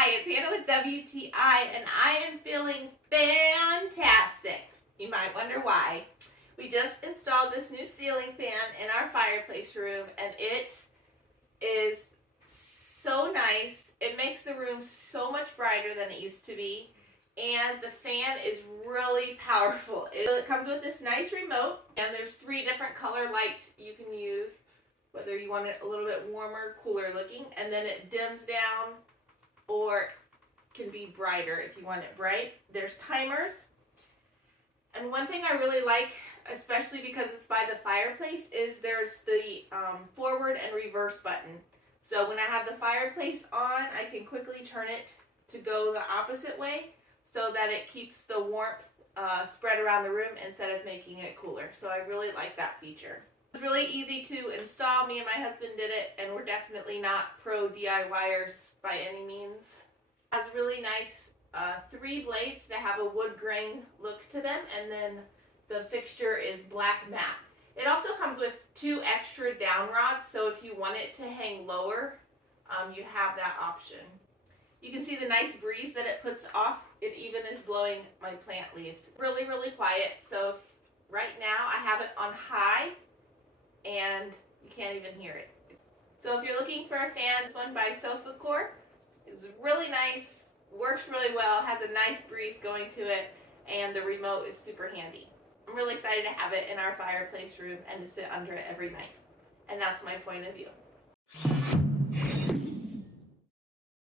Hi, it's Hannah with WTI, and I am feeling fantastic. You might wonder why. We just installed this new ceiling fan in our fireplace room, and it is so nice. It makes the room so much brighter than it used to be, and the fan is really powerful. It comes with this nice remote, and there's 3 different color lights you can use, whether you want it a little bit warmer, cooler looking, and then it dims down or can be brighter if you want it bright. There's timers. And one thing I really like, especially because it's by the fireplace, is there's the forward and reverse button. So when I have the fireplace on, I can quickly turn it to go the opposite way so that it keeps the warmth spread around the room instead of making it cooler. So I really like that feature. It's really easy to install. Me and my husband did it, and we're definitely not pro DIYers by any means. It has really nice 3 blades that have a wood grain look to them, and then the fixture is black matte. It also comes with 2 extra down rods, so if you want it to hang lower, you have that option. You can see the nice breeze that it puts off. It even is blowing my plant leaves. Really, really quiet. So right now I have it on high, and you can't even hear it. So if you're looking for a fan, this one by Sofucor is really nice, works really well, has a nice breeze going to it, and the remote is super handy. I'm really excited to have it in our fireplace room and to sit under it every night. And that's my point of view.